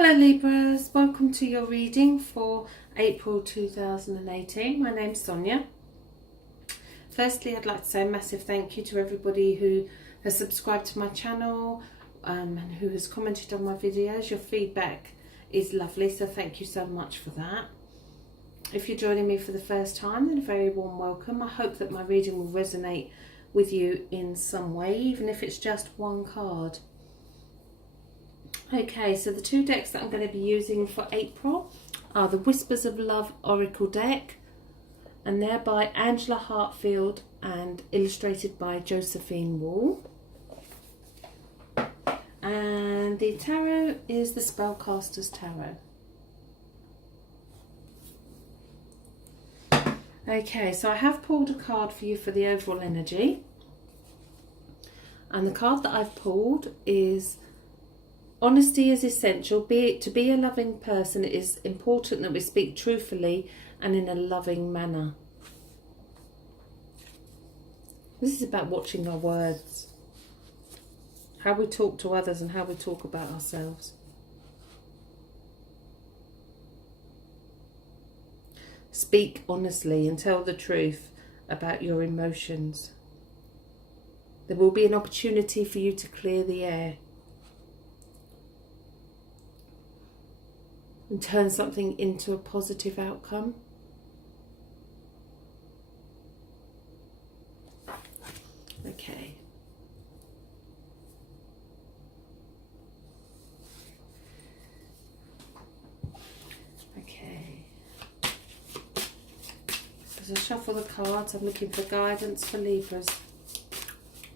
Hello Libras, welcome to your reading for April 2018. My name's Sonia. Firstly, I'd like to say a massive thank you to everybody who has subscribed to my channel and who has commented on my videos. Your feedback is lovely, so thank you so much for that. If you're joining me for the first time, then a very warm welcome. I hope that my reading will resonate with you in some way, even if it's just one card. Okay, so the two decks that I'm going to be using for April are the Whispers of Love Oracle deck, and they're by Angela Hartfield and illustrated by Josephine Wall. And the tarot is the Spellcaster's Tarot. Okay, so I have pulled a card for you for the overall energy. And the card that I've pulled is Honesty is essential. To be a loving person, it is important that we speak truthfully and in a loving manner. This is about watching our words, how we talk to others and how we talk about ourselves. Speak honestly and tell the truth about your emotions. There will be an opportunity for you to clear the air and turn something into a positive outcome. Okay. Okay. As I shuffle the cards, I'm looking for guidance for Libras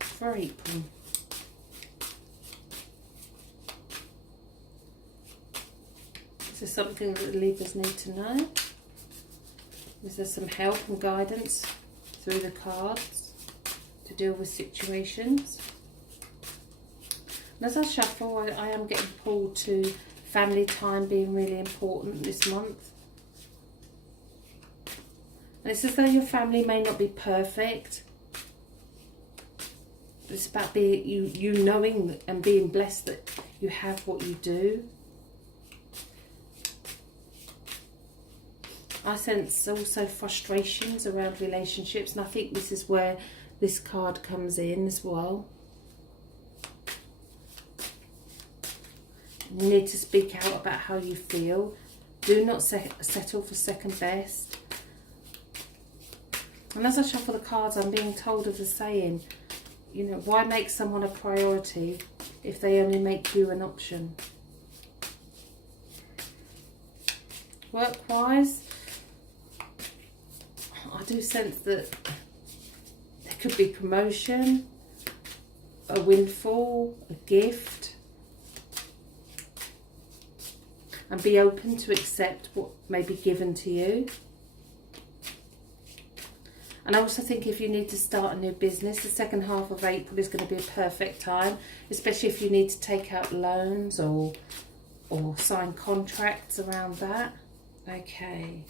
for April. Is there something that the Libras need to know? Is there some help and guidance through the cards to deal with situations? And as I shuffle, I am getting pulled to family time being really important this month. And it's as though your family may not be perfect. But it's about you knowing and being blessed that you have what you do. I sense also frustrations around relationships, and I think this is where this card comes in as well. You need to speak out about how you feel. Do not settle for second best. And as I shuffle the cards, I'm being told of the saying, you know, why make someone a priority if they only make you an option? Work-wise, I do sense that there could be promotion, a windfall, a gift, and be open to accept what may be given to you. And I also think if you need to start a new business, the second half of April is going to be a perfect time, especially if you need to take out loans or sign contracts around that. Okay.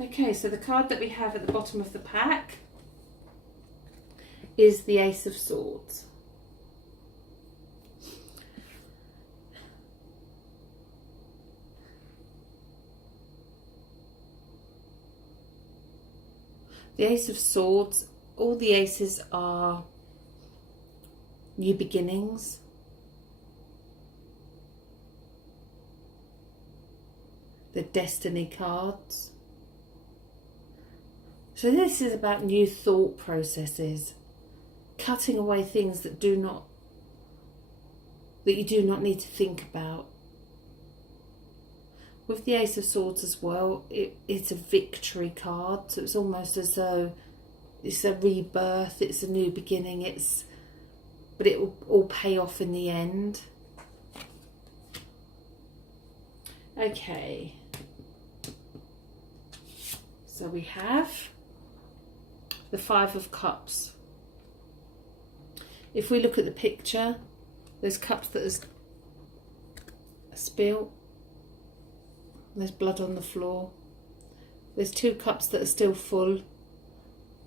Okay, so the card that we have at the bottom of the pack is the Ace of Swords. The Ace of Swords, all the aces are new beginnings. The Destiny cards. So this is about new thought processes, cutting away things that you do not need to think about. With the Ace of Swords as well, it's a victory card, so it's almost as though it's a rebirth, it's a new beginning, but it will all pay off in the end. Okay, so we have the Five of Cups. If we look at the picture, There's cups that are spilt. There's blood on the floor. There's 2 cups that are still full.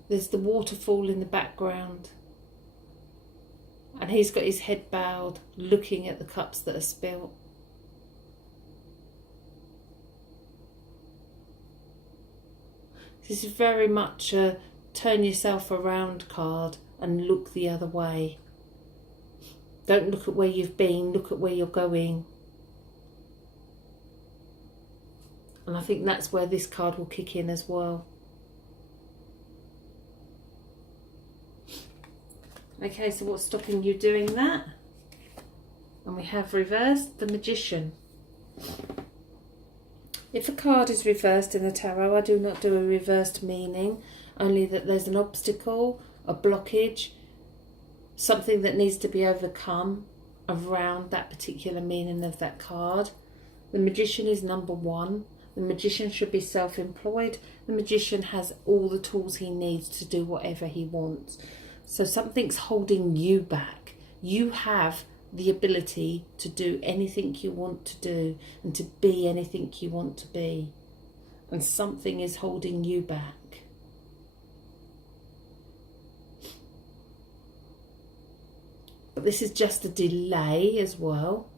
There's the waterfall in the background. And he's got his head bowed, looking at the cups that are spilt. This is very much a turn yourself around card and look the other way. Don't look at where you've been, look at where you're going. And I think that's where this card will kick in as well. Okay, so what's stopping you doing that? And we have reversed the Magician. If a card is reversed in the tarot, I do not do a reversed meaning, only that there's an obstacle, a blockage, something that needs to be overcome around that particular meaning of that card. The Magician is number 1. The Magician should be self-employed. The Magician has all the tools he needs to do whatever he wants. So something's holding you back. You have the ability to do anything you want to do and to be anything you want to be. And something is holding you back. But this is just a delay as well.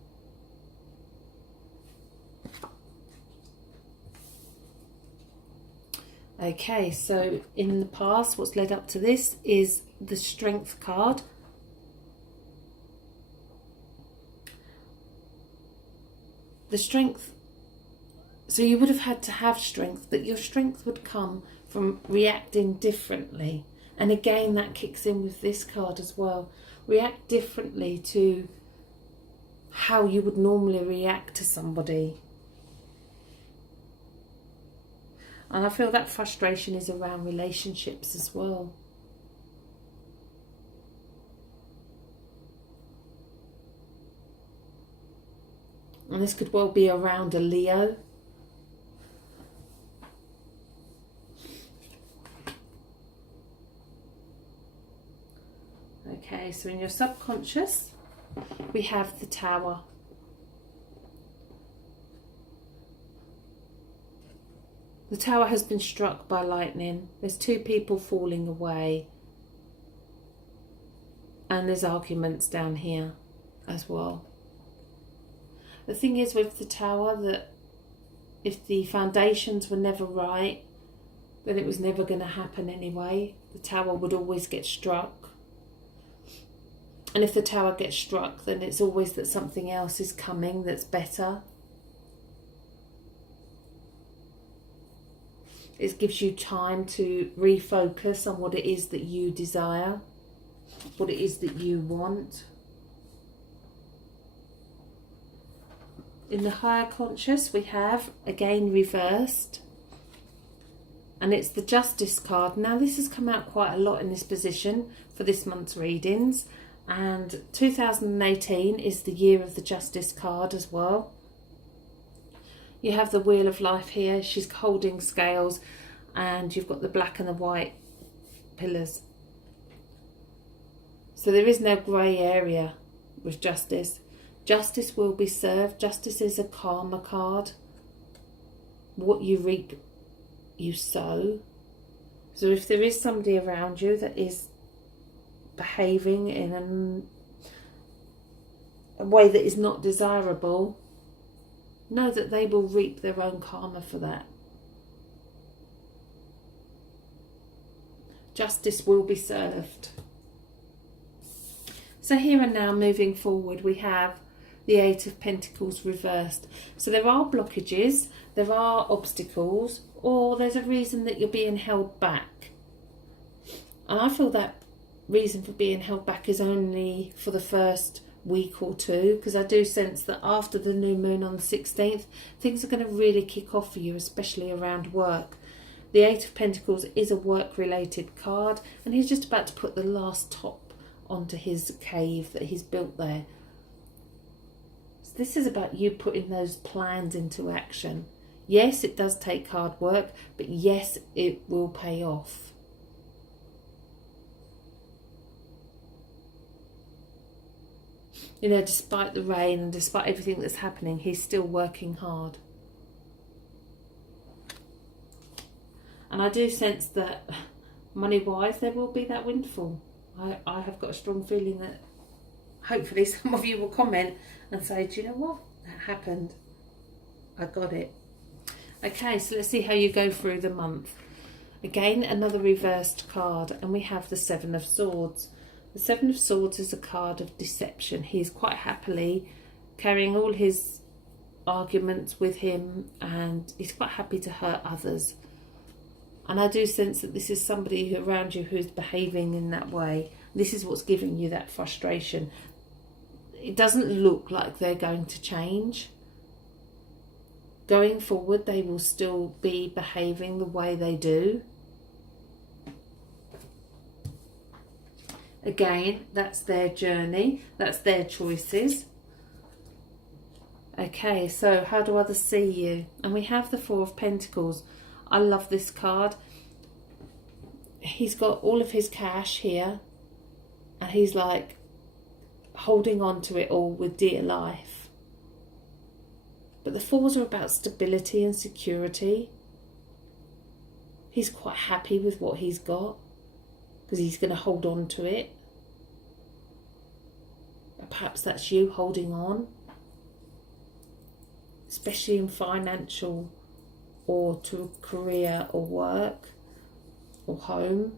Okay, so in the past, what's led up to this is the Strength card. The strength, so you would have had to have strength, but your strength would come from reacting differently. And again, that kicks in with this card as well. React differently to how you would normally react to somebody. And I feel that frustration is around relationships as well. And this could well be around a Leo. Okay, so in your subconscious, we have the Tower. The Tower has been struck by lightning. There's 2 people falling away. And there's arguments down here as well. The thing is with the Tower that if the foundations were never right, then it was never going to happen anyway. The Tower would always get struck. And if the Tower gets struck, then it's always that something else is coming that's better. It gives you time to refocus on what it is that you desire, what it is that you want. In the higher conscious, we have, again, reversed. And it's the Justice card. Now, this has come out quite a lot in this position for this month's readings. And 2018 is the year of the Justice card as well. You have the Wheel of Life here. She's holding scales. And you've got the black and the white pillars. So there is no grey area with Justice. Justice will be served. Justice is a karma card. What you reap, you sow. So if there is somebody around you that is behaving in a way that is not desirable, know that they will reap their own karma for that. Justice will be served. So here and now, moving forward, we have the 8 of Pentacles reversed. So there are blockages, there are obstacles, or there's a reason that you're being held back. And I feel that reason for being held back is only for the first week or two, because I do sense that after the new moon on the 16th, things are going to really kick off for you, especially around work. The 8 of Pentacles is a work-related card, and he's just about to put the last top onto his cave that he's built there. So this is about you putting those plans into action. Yes, it does take hard work, but yes, it will pay off. you know, despite the rain and despite everything that's happening, he's still working hard. And I do sense that money-wise, there will be that windfall. I have got a strong feeling that hopefully some of you will comment and say, do you know what? That happened. I got it. Okay, so let's see how you go through the month. Again, another reversed card, and we have the Seven of Swords. The Seven of Swords is a card of deception. He is quite happily carrying all his arguments with him, and he's quite happy to hurt others. And I do sense that this is somebody who around you who's behaving in that way. This is what's giving you that frustration. It doesn't look like they're going to change. Going forward, they will still be behaving the way they do. Again, that's their journey. That's their choices. Okay, so how do others see you? And we have the Four of Pentacles. I love this card. He's got all of his cash here, and he's like holding on to it all with dear life. But the Fours are about stability and security. He's quite happy with what he's got because he's going to hold on to it. Perhaps that's you holding on, especially in financial or to a career or work or home.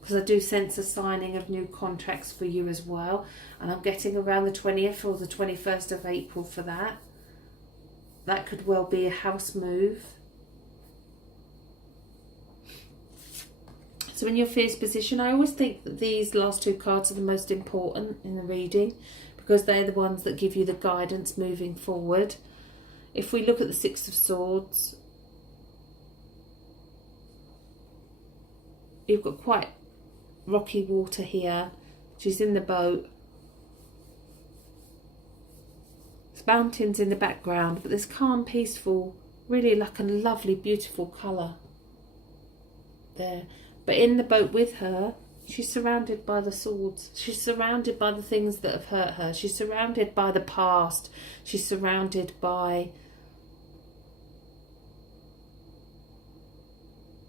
Because I do sense a signing of new contracts for you as well. And I'm getting around the 20th or the 21st of April for that. That could well be a house move. So in your fierce position, I always think that these last two cards are the most important in the reading because they're the ones that give you the guidance moving forward. If we look at the Six of Swords, you've got quite rocky water here. She's in the boat. There's mountains in the background, but there's calm, peaceful, really like a lovely, beautiful colour there. But in the boat with her, she's surrounded by the swords. She's surrounded by the things that have hurt her. She's surrounded by the past. She's surrounded by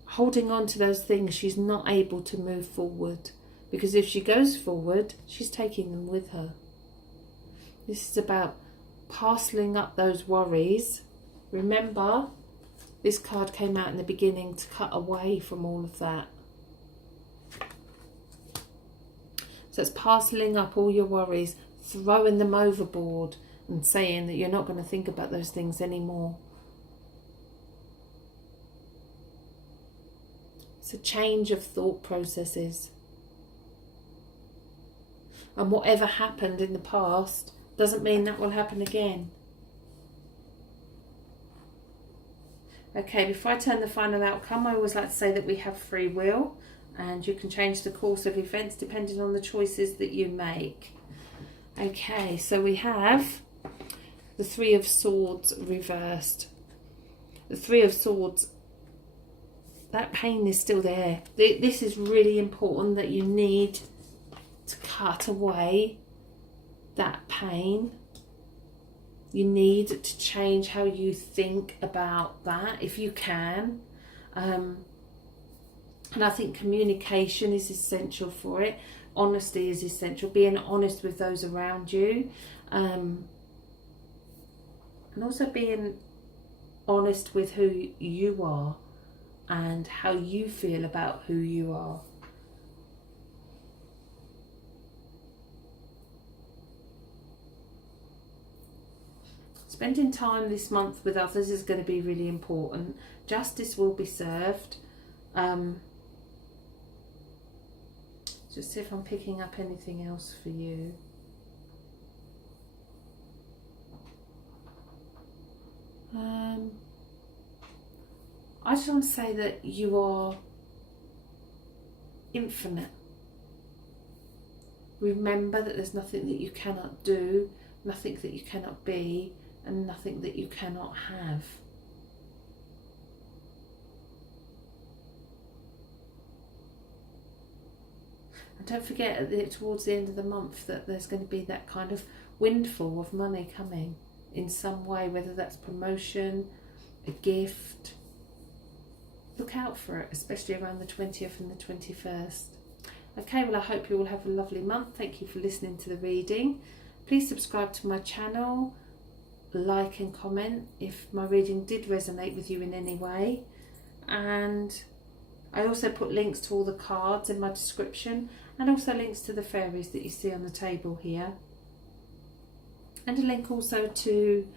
holding on to those things. She's not able to move forward because if she goes forward, she's taking them with her. This is about parceling up those worries. Remember, this card came out in the beginning to cut away from all of that. So it's parceling up all your worries, throwing them overboard and saying that you're not going to think about those things anymore. It's a change of thought processes. And whatever happened in the past doesn't mean that will happen again. Okay, before I turn the final outcome, I always like to say that we have free will and you can change the course of events depending on the choices that you make. Okay, so we have the Three of Swords reversed. The Three of Swords, that pain is still there. This is really important, that you need to cut away that pain. You need to change how you think about that if you can. And I think communication is essential for it. Honesty is essential. Being honest with those around you. And also being honest with who you are and how you feel about who you are. Spending time this month with others is going to be really important. Justice will be served. Just see if I'm picking up anything else for you. I just want to say that you are infinite. Remember that there's nothing that you cannot do, nothing that you cannot be, and nothing that you cannot have. And don't forget towards the end of the month that there's going to be that kind of windfall of money coming in some way, whether that's promotion, a gift. Look out for it, especially around the 20th and the 21st. Okay, well I hope you all have a lovely month. Thank you for listening to the reading. Please subscribe to my channel, like and comment if my reading did resonate with you in any way. And I also put links to all the cards in my description, and also links to the fairies that you see on the table here. And a link also to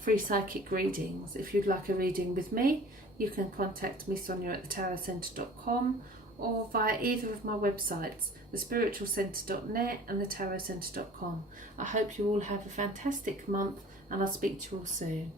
free psychic readings. If you'd like a reading with me, you can contact me, Sonia at thetarotcentre.com, or via either of my websites, thespiritualcentre.net and thetarotcentre.com. I hope you all have a fantastic month, and I'll speak to you all soon.